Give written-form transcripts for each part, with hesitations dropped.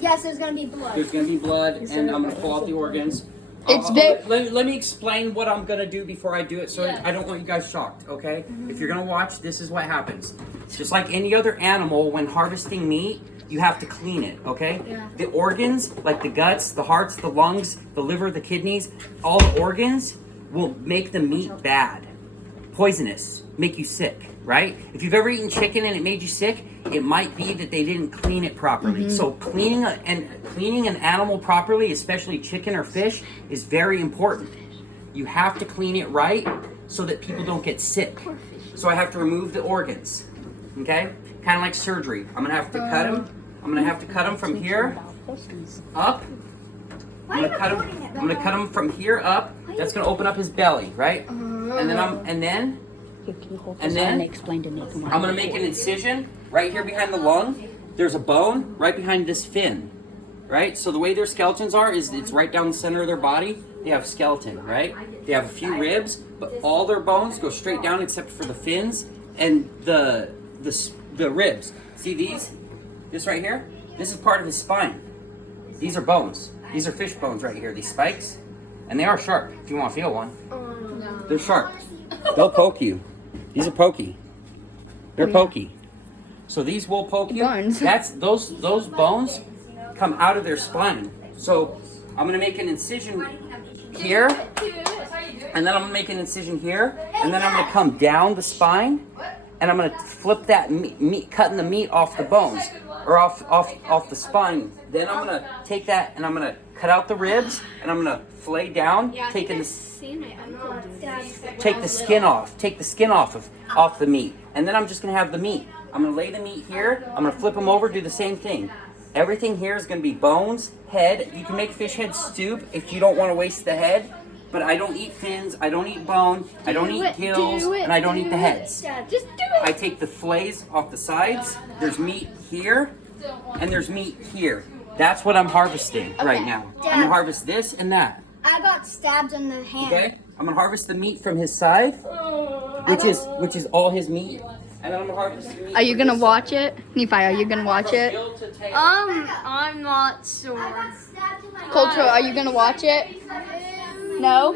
Yes, there's gonna be blood. There's gonna be blood, and I'm gonna pull out the organs. Let me explain what I'm gonna do before I do it, so I don't want you guys shocked. Okay? If you're gonna watch, this is what happens. Just like any other animal, when harvesting meat, you have to clean it. Okay? Yeah. The organs, like the guts, the hearts, the lungs, the liver, the kidneys, all the organs will make the meat bad, poisonous, make you sick. Right? If you've ever eaten chicken and it made you sick, it might be that they didn't clean it properly. So cleaning an animal properly, especially chicken or fish, is very important. You have to clean it right so that people don't get sick. So I have to remove the organs. Okay? Kind of like surgery. I'm gonna have to cut them. I'm gonna have to cut them from here up. I'm gonna cut him from here up. That's gonna open up his belly, right? And then I'm gonna make an incision right here behind the lung. There's a bone right behind this fin, right? So the way their skeletons are is it's right down the center of their body. They have skeleton, right? They have a few ribs, but all their bones go straight down except for the fins and the ribs. See these? This right here? This is part of his spine. These are bones. These are fish bones right here. These spikes, and they are sharp. If you want to feel one, they're sharp. They'll poke you. These are pokey. They're pokey. So these will poke you. That's those bones come out of their spine. So I'm gonna make an incision here, and then I'm gonna make an incision here, and then I'm gonna come down the spine, and I'm gonna flip that meat, cutting the meat off the bones or off the spine. Then I'm gonna take that and I'm gonna cut out the ribs, and I'm gonna flay down, take the skin off. Take the skin off the meat, and then I'm just gonna have the meat. I'm gonna lay the meat here. I'm gonna flip them over, do the same thing. Everything here is gonna be bones, head. You can make fish head soup if you don't want to waste the head, but I don't eat fins. I don't eat bone. I don't eat gills, and I don't eat the heads. Just do it. I take the fillets off the sides. There's meat here, and there's meat here. That's what I'm harvesting right now. I'm gonna harvest this and that. I got stabbed in the hand. Okay, I'm gonna harvest the meat from his side, which is all his meat, and then I'm gonna harvest the meat. Are you gonna watch it, Nephi? Are you gonna watch it? I'm not sure. Coulter, are you gonna watch it? No.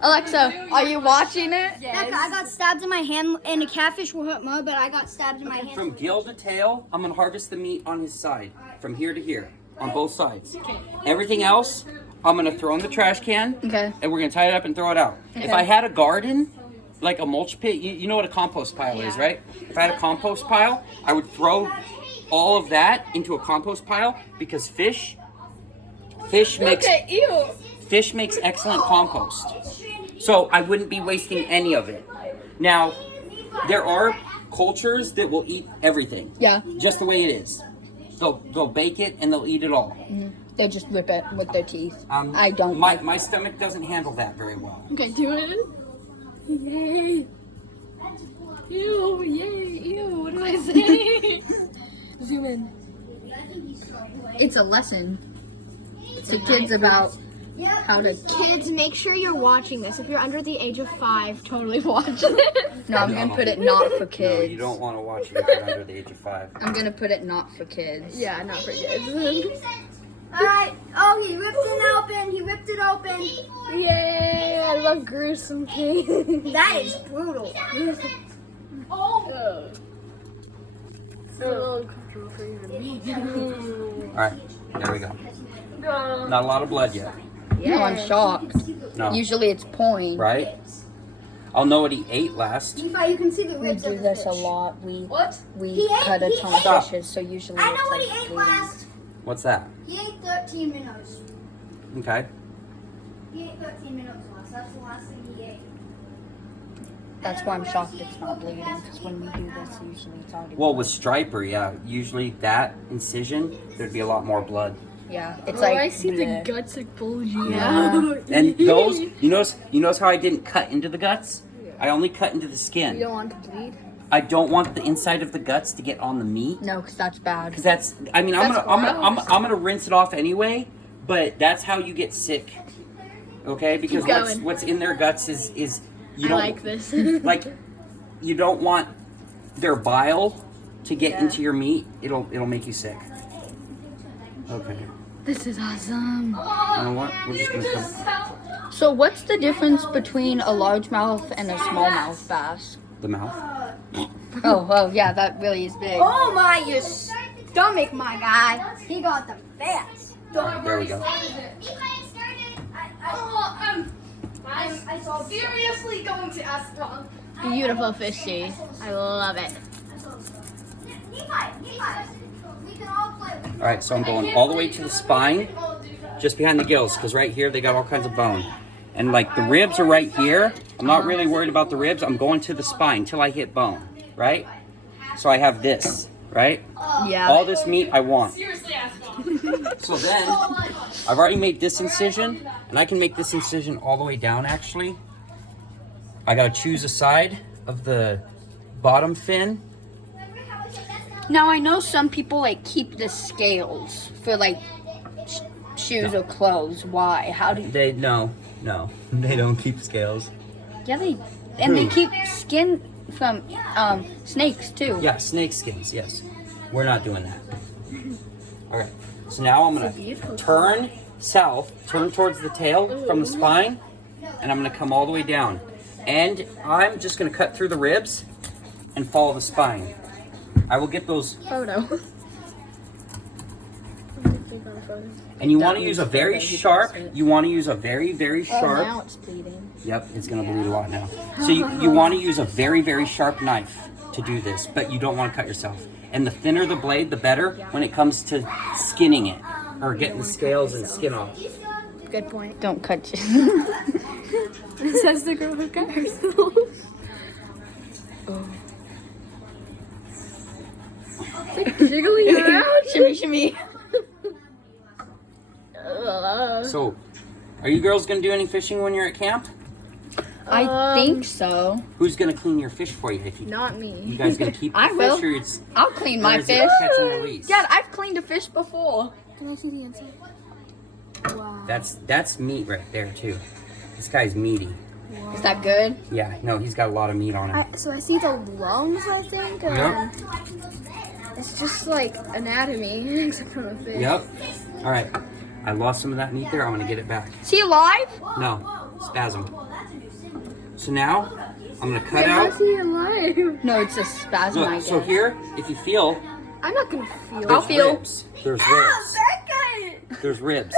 Alexa, are you watching it? I got stabbed in my hand, and a catfish will hurt more, but I got stabbed in my hand. From gill to tail, I'm gonna harvest the meat on his side, from here to here, on both sides. Everything else, I'm gonna throw in the trash can, Okay. and we're gonna tie it up and throw it out. If I had a garden, like a mulch pit, you know what a compost pile is, right? If I had a compost pile, I would throw all of that into a compost pile, because fish makes excellent compost. So I wouldn't be wasting any of it. Now, there are cultures that will eat everything. Yeah. Just the way it is. They'll bake it and they'll eat it all. They'll just rip it with their teeth. I don't. My stomach doesn't handle that very well. Okay, do it. Yay. Ew, yay, ew, what do I say? Zoom in. It's a lesson to kids about how to. Kids, make sure you're watching this. If you're under the age of 5, totally watch it. No, I'm gonna put it not for No, kids. you don't want to watch it if you're under the age of 5. I'm gonna put it not for kids. Yeah, not for kids. Alright. Oh, he ripped it open. He ripped it open. Yay, I love gruesome things. That is brutal. Oh. So uncomfortable for even me. Alright, there we go. Not a lot of blood yet. No, I'm shocked. No. Usually it's point. Right? I'll know what he ate last. You can see the We ribs do of the this a fish. lot. We He ate- cut a he ton ate- of fishes, so usually I know it's what like he ate bleeding. last. What's that? He ate 13 minutes. Okay. He ate 13 minutes last. That's the last thing he ate. That's why I'm shocked it's not bleeding, because when we do this, usually it's already. Well, with striper, yeah, usually that incision, there'd be a lot more blood. Yeah, it's Oh, like. I see bleh. the guts like bulging Yeah. out. And those, you notice how I didn't cut into the guts? I only cut into the You skin. don't want to bleed? I don't want the inside of the guts to get on the meat, No, because that's bad. because that's. I mean, I'm gonna rinse it off anyway, but that's how you get sick. Okay, because going. what's in their guts is you I don't like this. like you don't want their bile to get into your meat. It'll make you sick. Okay. This is awesome. You know what? We're just gonna come So what's the difference between a largemouth and a smallmouth bass? the mouth. Oh, yeah, that really is big. Oh my, your stomach, my guy. He got the fats. There we go. I'm seriously going to ask wrong. Beautiful fishy. I love it. All right, so I'm going all the way to the spine, just behind the gills, because right here they got all kinds of bone. And like the ribs are right here. I'm not really worried about the ribs. I'm going to the spine till I hit bone, right? So I have this, right? Yeah. All this meat I want. Seriously ask wrong. So then, I've already made this incision, and I can make this incision all the way down actually. I gotta choose a side of the bottom fin. Now I know some people like keep the scales for like shoes or clothes. Why? How do you? They, no, they don't keep scales. Yeah, they keep skin from snakes too. Yeah, snake skins, yes. We're not doing that. All right, so now I'm gonna turn south, turn towards the tail from the spine, and I'm gonna come all the way down. And I'm just gonna cut through the ribs and follow the spine. I will get those. Photo. And you want to use a very sharp, you want to use a very, very Oh, sharp. now it's bleeding. Yep, it's gonna bleed a lot now. So you want to use a very, very sharp knife to do this, but you don't want to cut yourself. And the thinner the blade, the better when it comes to skinning it or getting the scales and skin off. Good point. Don't cut you. Says the girl who cut herself. Jiggling around. Shimmy, shimmy. So, are you girls gonna do any fishing when you're at camp? I think so. Who's gonna clean your fish for you? If you Not you me. guys gonna keep the I fish will. or it's I'll clean or my is it fish. catch and release? Dad, I've cleaned a fish before. Can I see the inside? Wow. That's meat right there too. This guy's meaty. Is that good? Yeah, no, he's got a lot of meat on him. So I see the lungs, I think. Yep. It's just like anatomy, except from a fish. Yep. All right. I lost some of that meat there. I'm gonna get it back. Is he alive? No, spasm. So now I'm gonna cut Wait, out. how's he alive? No, it's a spasm, I Look, guess. so here, if you feel, I'm not gonna feel. I'll there's feel. ribs. There's ribs. There's ribs.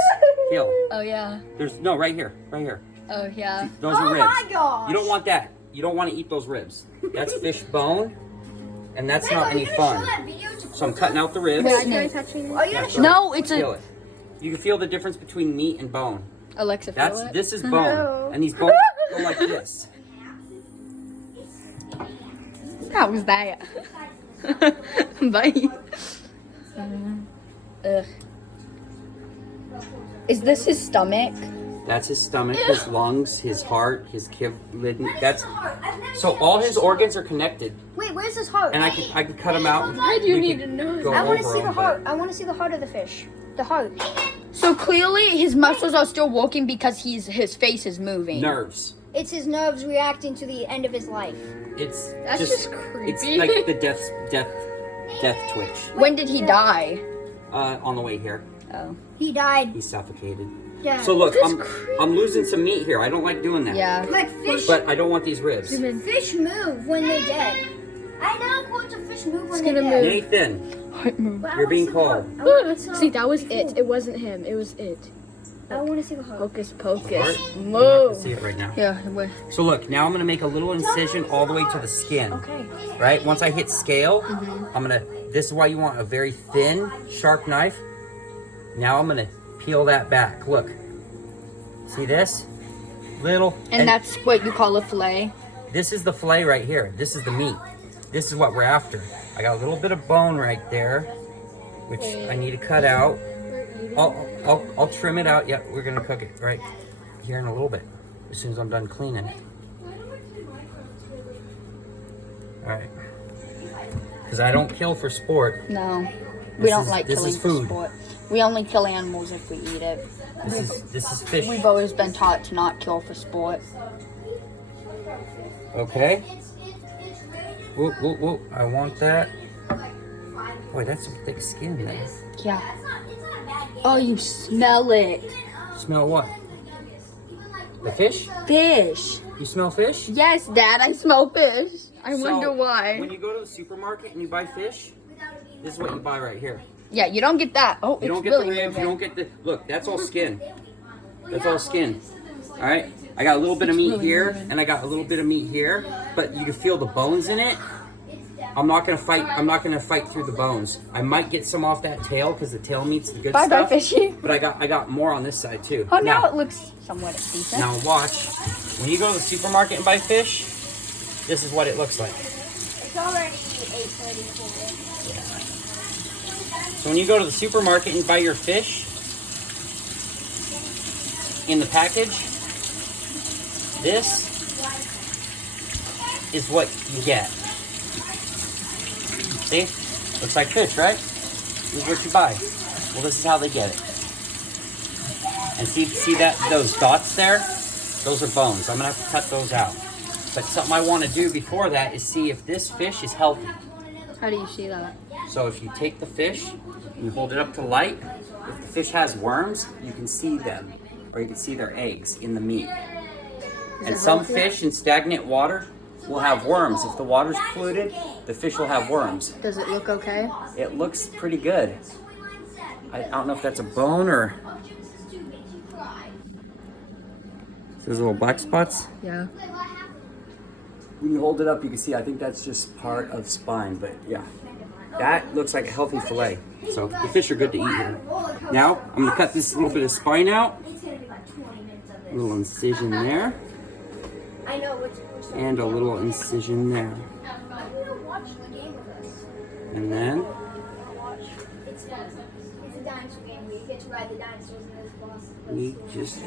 Feel. Oh, yeah. There's no right here. Right here. Oh, yeah. Those are ribs. gosh. You don't want that. You don't want to eat those ribs. That's fish bone, and that's not any fun. So I'm cutting out the ribs. Wait, Can I no. touch it? Yeah, sure. No, it's Feel a... it. You can feel the difference between meat and bone. Alexa, feel it? This is bone, No. and these bones go like this. How was that? Bye. Ugh. Is this his stomach? That's his stomach, his lungs, his heart, his kidney. That's so all his organs are connected, Wait, where's his heart? and I could cut him out. I do We need could to know. go I want to over see the them, but- heart. I want to see the heart of the fish. The heart. So clearly his muscles are still working because his face is moving. Nerves. It's his nerves reacting to the end of his life. It's That's just creepy. It's like the death twitch. When did he die? On the way here, Oh. He died. he suffocated. Yeah. So look, That's I'm losing some meat here. I don't like doing that. Yeah. like fish. But I don't want these ribs. Fish move when they're dead. I know quotes of fish move when It's they're gonna dead. Nathan, you're being called. See, that was it. It wasn't him. It was it. I want to see the heart. Hocus pocus. You're not gonna Move. see it right now. Yeah. Wait. So look, now I'm gonna make a little incision all the way to the skin. Okay. Right? Once I hit scale, I'm gonna, this is why you want a very thin, sharp knife. Now I'm gonna peel that back. Look. See this? Little. And that's what you call a fillet? This is the fillet right here. This is the meat. This is what we're after. I got a little bit of bone right there, which I need to cut out. I'll trim it out. Yeah, we're gonna cook it right here in a little bit, as soon as I'm done cleaning it. All right. Because I don't kill for sport. No. We This don't is- like this killing is for food. sport. We only kill animals if we eat it. This is fish. We've always been taught to not kill for sport. Okay. Whoop, whoop, whoop. I want that. Boy, that's some thick skin there. Yeah. Oh, you smell it. Smell what? The fish? Fish. You smell fish? Yes, Dad, I smell fish. I So, wonder why. When you go to the supermarket and you buy fish, this is what you buy right here. Yeah, you don't get that. Oh, You don't it's get really the ribs, you moving. don't get the, look, that's all skin. That's all skin. All right, I got a little bit of meat here, and I got a little bit of meat here, but you can feel the bones in it. I'm not gonna fight through the bones. I might get some off that tail because the tail meat's the good Bye bye, stuff. fishy. But I got more on this side too. Oh, now it looks somewhat decent. Now watch. When you go to the supermarket and buy fish, this is what it looks like. It's already 8:34. So when you go to the supermarket and buy your fish, in the package, this is what you get. See? Looks like fish, right? This is what you buy. Well, this is how they get it. And see that those dots there? Those are bones. I'm gonna have to cut those out. But something I want to do before that is see if this fish is healthy. How do you see that? So if you take the fish and you hold it up to light, if the fish has worms, you can see them, or you can see their eggs in the meat. And some fish in stagnant water will have worms. If the water's polluted, the fish will have worms. Does it look okay? It looks pretty good. I don't know if that's a bone or... See those little black spots? Yeah. When you hold it up, you can see, I think that's just part of spine, but yeah. That looks like a healthy fillet. So the fish are good to eat here. Now, I'm gonna cut this little bit of spine out. A little incision there. I know which And a little incision there. watch the game with us. And then, It's a dinosaur game where you get to ride the dinosaurs and there's bosses. we just